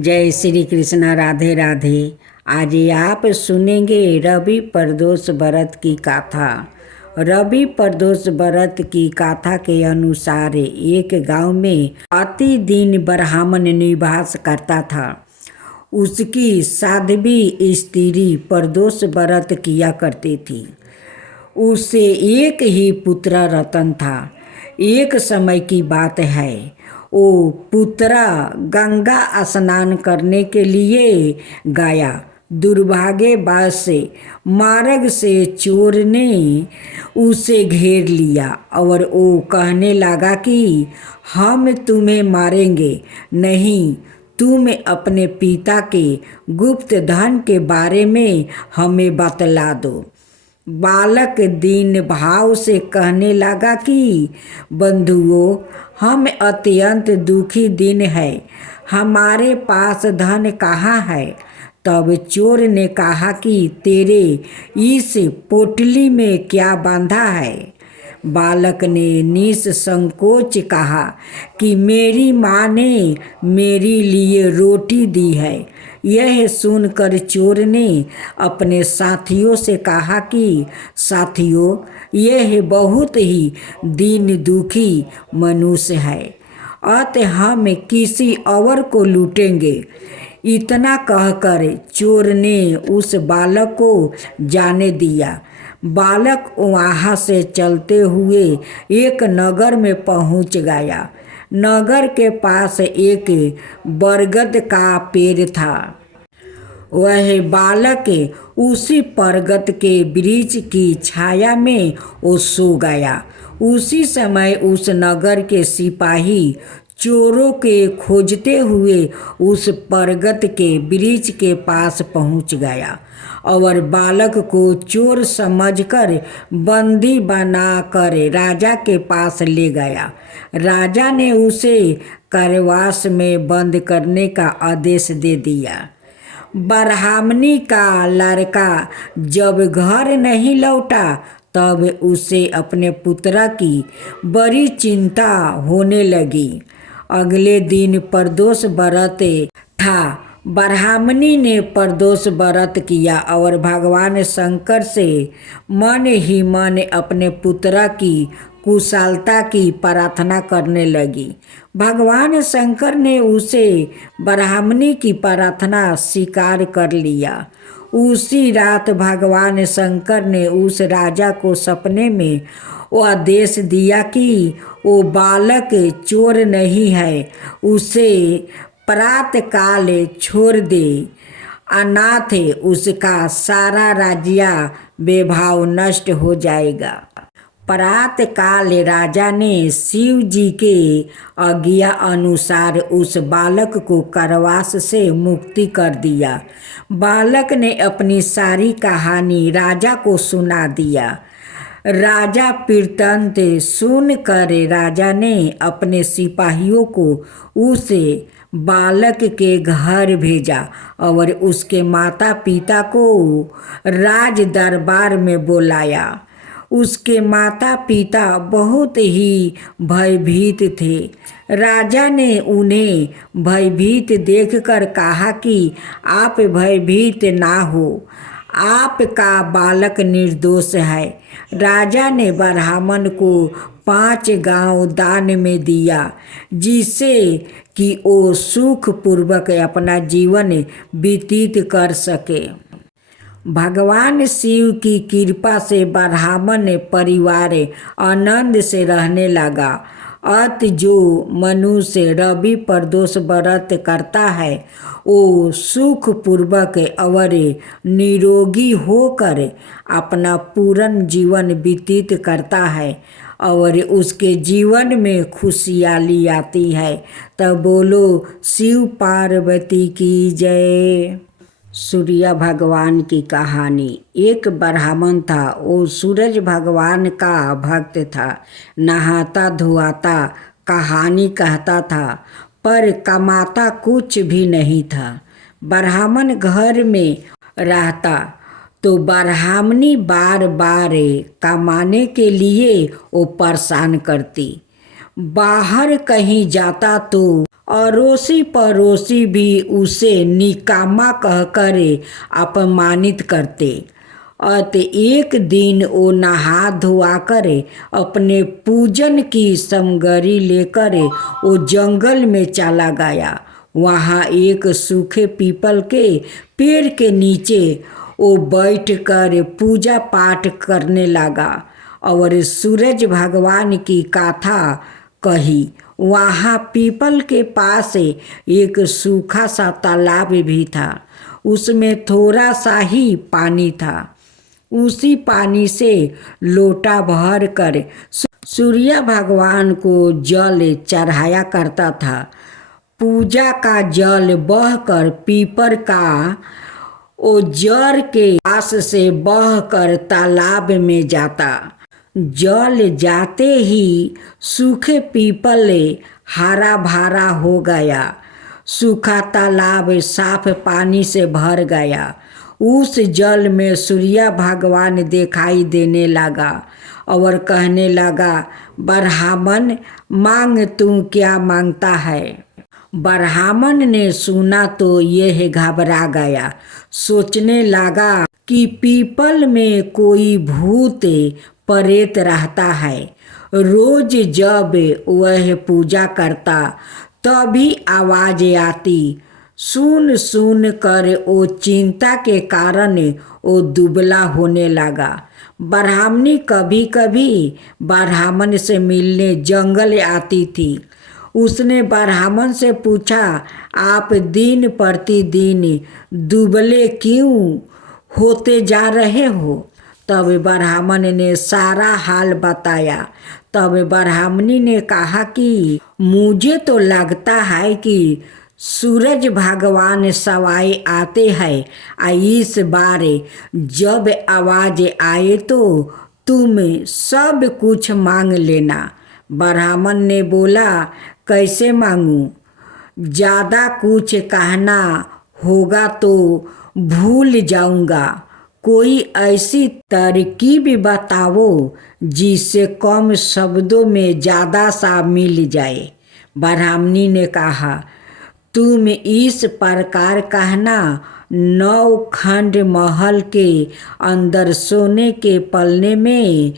जय श्री कृष्ण। राधे राधे। आज आप सुनेंगे रवि प्रदोष व्रत की गाथा। रवि प्रदोष व्रत की गाथा के अनुसार एक गांव में प्रतिदिन ब्राह्मण निवास करता था। उसकी साध्वी स्त्री प्रदोष व्रत किया करती थी। उसे एक ही पुत्र रतन था। एक समय की बात है, वो पुत्रा गंगा स्नान करने के लिए गया। दुर्भाग्यवश मार्ग से चोर ने उसे घेर लिया और वो कहने लगा कि हम तुम्हें मारेंगे नहीं, तुम अपने पिता के गुप्त धन के बारे में हमें बतला दो। बालक दीन भाव से कहने लगा कि बंधुओं, हम अत्यंत दुखी दिन है, हमारे पास धन कहाँ है। तब चोर ने कहा कि तेरे इस पोटली में क्या बांधा है। बालक ने निसंकोच कहा कि मेरी माँ ने मेरे लिए रोटी दी है। यह सुनकर चोर ने अपने साथियों से कहा कि साथियों, यह बहुत ही दीन दुखी मनुष्य है, अतः हम किसी और को लूटेंगे। इतना कहकर चोर ने उस बालक को जाने दिया। बालक वहाँ से चलते हुए एक नगर में पहुँच गया। नगर के पास एक बरगद का पेड़ था। वह बालक उसी बरगद के वृक्ष की छाया में वो सो गया। उसी समय उस नगर के सिपाही चोरों के खोजते हुए उस बरगद के वृक्ष के पास पहुंच गया और बालक को चोर समझकर बंदी बनाकर राजा के पास ले गया। राजा ने उसे कारावास में बंद करने का आदेश दे दिया। ब्राह्मणी का लड़का जब घर नहीं लौटा तब उसे अपने पुत्र की बड़ी चिंता होने लगी। अगले दिन प्रदोष व्रत था। ब्राह्मणी ने प्रदोष व्रत किया और भगवान शंकर से मन ही मन अपने पुत्र की कुशलता की प्रार्थना करने लगी। भगवान शंकर ने उसे ब्राह्मणी की प्रार्थना स्वीकार कर लिया। उसी रात भगवान शंकर ने उस राजा को सपने में वो आदेश दिया कि वो बालक चोर नहीं है, उसे प्रातःकाल छोड़ दे, अनाथ उसका सारा राज्य वैभव नष्ट हो जाएगा। प्रातःकाल राजा ने शिव जी के आज्ञा अनुसार उस बालक को कारावास से मुक्ति कर दिया। बालक ने अपनी सारी कहानी राजा को सुना दिया। राजा वृत्तांत सुनकर राजा ने अपने सिपाहियों को उस बालक के घर भेजा और उसके माता पिता को राज दरबार में बुलाया। उसके माता पिता बहुत ही भयभीत थे। राजा ने उन्हें भयभीत देखकर कहा कि आप भयभीत ना हो, आपका बालक निर्दोष है। राजा ने ब्राह्मण को 5 गांव दान में दिया, जिससे कि वो सुखपूर्वक अपना जीवन व्यतीत कर सके। भगवान शिव की कृपा से ब्राह्मण परिवार आनंद से रहने लगा। अत जो मनुष्य रवि प्रदोष व्रत करता है वो सुखपूर्वक और निरोगी होकर अपना पूर्ण जीवन व्यतीत करता है और उसके जीवन में खुशहाली आती है। तब बोलो शिव पार्वती की जय। सूर्य भगवान की कहानी। एक ब्राह्मण था, वो सूरज भगवान का भक्त था। नहाता धोआता कहानी कहता था, पर कमाता कुछ भी नहीं था। ब्राह्मण घर में रहता तो ब्राह्मणी बार बार कमाने के लिए वो परेशान करती। बाहर कहीं जाता तो अड़ोसी पड़ोसी भी उसे निकामा कहकर अपमानित करते। अत एक दिन वो नहा धोआ कर अपने पूजन की सामग्री लेकर वो जंगल में चला गया। वहाँ एक सूखे पीपल के पेड़ के नीचे वो बैठकर पूजा पाठ करने लगा और सूरज भगवान की गाथा कही। वहाँ पीपल के पास एक सूखा सा तालाब भी था। उसमें थोड़ा सा ही पानी था। उसी पानी से लोटा भर कर सूर्य भगवान को जल चढ़ाया करता था। पूजा का जल बहकर पीपर का वो जड़ के पास से बहकर तालाब में जाता। जल जाते ही सूखे पीपल हरा भरा हो गया। सूखा तालाब साफ पानी से भर गया। उस जल में सूर्य भगवान दिखाई देने लगा और कहने लगा, ब्राह्मण मांग तू क्या मांगता है। ब्राह्मण ने सुना तो यह घबरा गया। सोचने लगा कि पीपल में कोई भूत प्रेत रहता है। रोज जब वह पूजा करता तभी आवाज आती। सुन सुन कर वो चिंता के कारण वो दुबला होने लगा। ब्राह्मणी कभी कभी ब्राह्मण से मिलने जंगल आती थी। उसने ब्राह्मण से पूछा, आप दिन प्रतिदिन दुबले क्यों होते जा रहे हो। तब ब्राह्मण ने सारा हाल बताया। तब ब्राह्मणी ने कहा कि मुझे तो लगता है कि सूरज भगवान सवाए आते हैं। इस बार जब आवाज आए तो तुम सब कुछ मांग लेना। ब्राह्मण ने बोला, कैसे मांगूं? ज़्यादा कुछ कहना होगा तो भूल जाऊंगा। कोई ऐसी तरकीब बताओ जिससे कम शब्दों में ज़्यादा सा मिल जाए। ब्राह्मणी ने कहा, तुम इस प्रकार कहना, 9 खंड महल के अंदर सोने के पलने में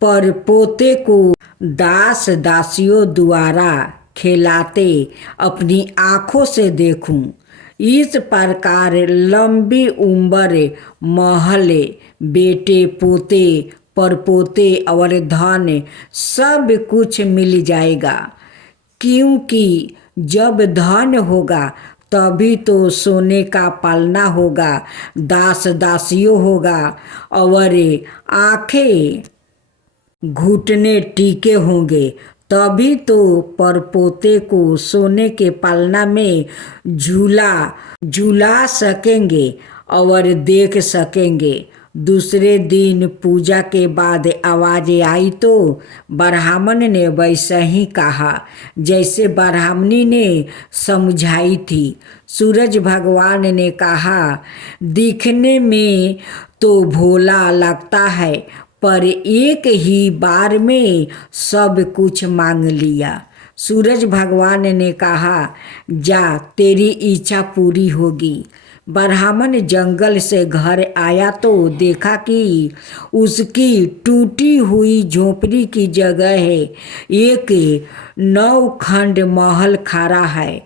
परपोते को दास दासियों द्वारा खिलाते अपनी आँखों से देखूं। इस प्रकार लंबी उम्र, महल, बेटे पोते परपोते और धन सब कुछ मिल जाएगा। क्योंकि जब धन होगा तभी तो सोने का पालना होगा, दास दासियों होगा और आंखें घुटने टीके होंगे। तभी तो परपोते को सोने के पालना में झूला सकेंगे और देख सकेंगे। दूसरे दिन पूजा के बाद आवाज आई तो ब्राह्मण ने वैसा ही कहा जैसे ब्राह्मणी ने समझाई थी। सूरज भगवान ने कहा, दिखने में तो भोला लगता है पर एक ही बार में सब कुछ मांग लिया। सूरज भगवान ने कहा, जा तेरी इच्छा पूरी होगी। ब्राह्मण जंगल से घर आया तो देखा कि उसकी टूटी हुई झोपड़ी की जगह है एक 9 खंड महल खड़ा है।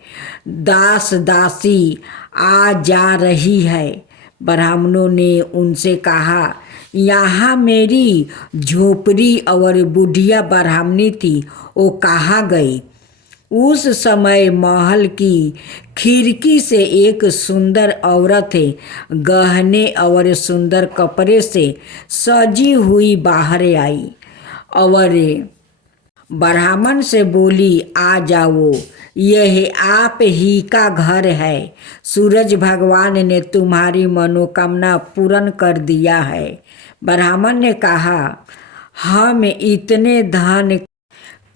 दास दासी आ जा रही है। ब्राह्मणों ने उनसे कहा, यहाँ मेरी झोपड़ी और बुढ़िया ब्राह्मणी थी, वो कहाँ गई। उस समय महल की खिड़की से एक सुंदर औरत गहने और सुंदर कपड़े से सजी हुई बाहर आई और ब्राह्मण से बोली, आ जाओ, यह आप ही का घर है। सूरज भगवान ने तुम्हारी मनोकामना पूर्ण कर दिया है। ब्राह्मण ने कहा, हम इतने धन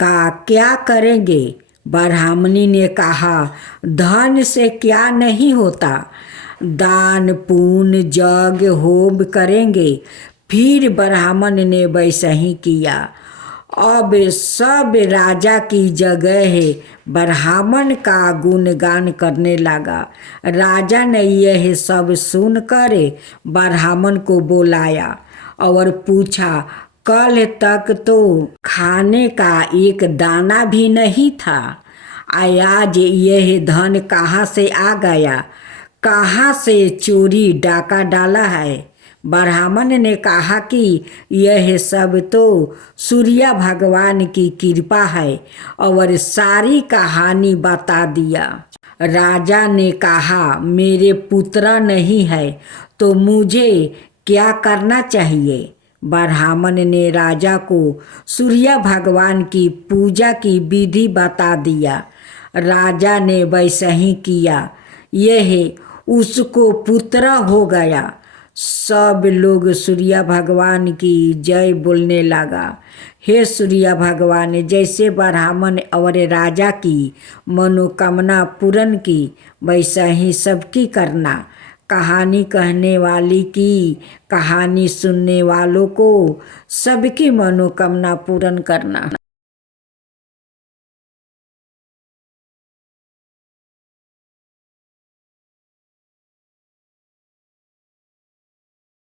का क्या करेंगे। ब्राह्मणी ने कहा, धन से क्या नहीं होता, दान पुण्य यज्ञ होम करेंगे। फिर ब्राह्मण ने वैसा ही किया अब सब राजा की जगह ब्राह्मण का गुणगान करने लगा। राजा ने यह सब सुनकर ब्राह्मण को बुलाया और पूछा, कल तक तो खाने का एक दाना भी नहीं था, आज यह धन कहाँ से आ गया? कहाँ से चोरी डाका डाला है? ब्राह्मण ने कहा कि यह सब तो सूर्य भगवान की कृपा है और सारी कहानी बता दिया। राजा ने कहा, मेरे पुत्र नहीं है तो मुझे क्या करना चाहिए? ब्राह्मण ने राजा को सूर्य भगवान की पूजा की विधि बता दिया। राजा ने वैसा ही किया, यह उसको पुत्र हो गया। सब लोग सूर्य भगवान की जय बोलने लगा। हे सूर्य भगवान, जैसे ब्राह्मण और राजा की मनोकामना पूर्ण की, वैसा ही सबकी करना। कहानी कहने वाली की, कहानी सुनने वालों को सबकी मनोकामना पूर्ण करना।